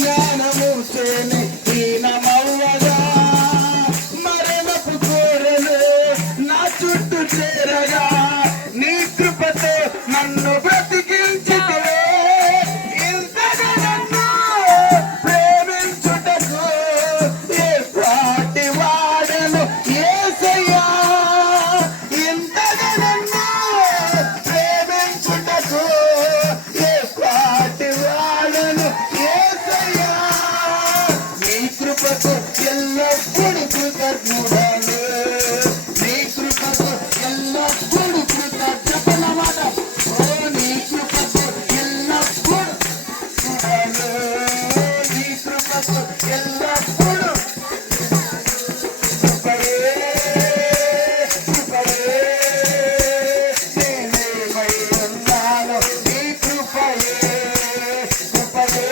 జ్ఞానము చేని హీనమవ్వగా మరణపు కోరలు నా చుట్టూ చేరగా నీ కృపతో నన్ను బ్రతికించితివే. ఇంతగా నన్ను ప్రేమించుటకు ఏ పాటి వాడను యేసయ్యా. ఇంతగా నన్ను ప్రేమించుటకు ఏ పాటి వాడను యేసయ్యా. నీ కృపకు ఎల్లప్పుడూ కృతజ్ఞుడను. నీ కృపకు ఎల్లప్పుడూ కృతజ్ఞతలమాట. ఓ నీ కృపకు ఎల్లప్పుడూ కృతజ్ఞుడను. నీ కృపకు ఎల్లప్పుడూ కృపయే కృపయే. నేనేమై ఉన్నాను నీ కృపయే కృపయే.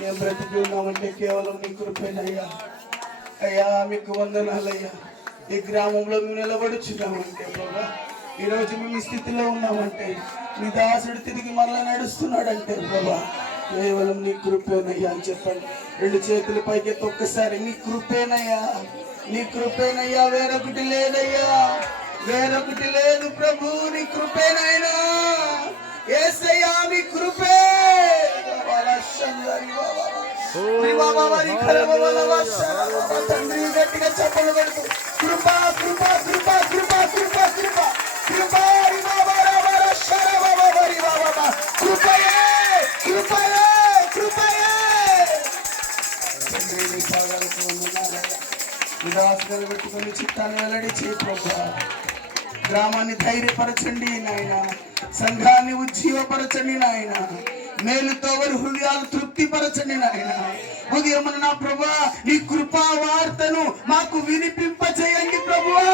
మేము బ్రతికి ఉన్నామంటే కేవలం నీ కృపేనయ్యా. అయ్యా మీకు వందనాలయ్యా. ఈ గ్రామంలో మేము నిలబడుచున్నామంటే ప్రభా, ఈరోజు మేము ఈ స్థితిలో ఉన్నామంటే నీ దాసుడు తిరిగి మరలా నడుస్తున్నాడంటే ప్రభా కేవలం నీ కృపేనయ్యా అని చెప్పండి. రెండు చేతుల పైకి ఒక్కసారి నీ కృపేనయ్యా, నీ కృపేనయ్యా, వేరొకటి లేదయ్యా, వేరొకటి లేదు ప్రభు, నీ కృపేనైనా యేసయ్యా, నీ కృపే. తండ్రి గట్టిగా చెప్పలు పెడుతూ కృపా కృపా కృపా కృపా కృపా కృపా కృపా కృపయే కృపయే కృపయే. తండ్రి నీ పాదాలకు వందనాలయ్యా. విదాసులు పెట్టుకుని చిత్తాన్ని వెల్లడి చేయి ప్రభా. గ్రామాన్ని ధైర్యపరచండి నాయన, సంఘాన్ని ఉజ్జీవపరచండి నాయన, మేలుతో వారి హృదయాలు తృప్తిపరచండి నాయన. ఉదయమున నా ప్రభువా నీ కృపా వార్తను మాకు వినిపింపచేయండి ప్రభువా.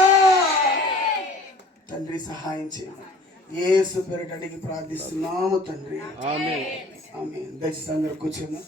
తండ్రి సహాయం చేయండి. యేసు పేరిట అడిగి ప్రార్థిస్తున్నాము తండ్రి. ఆమేన్. ఆమేన్. దయచేసి అందరూ కూర్చోండి.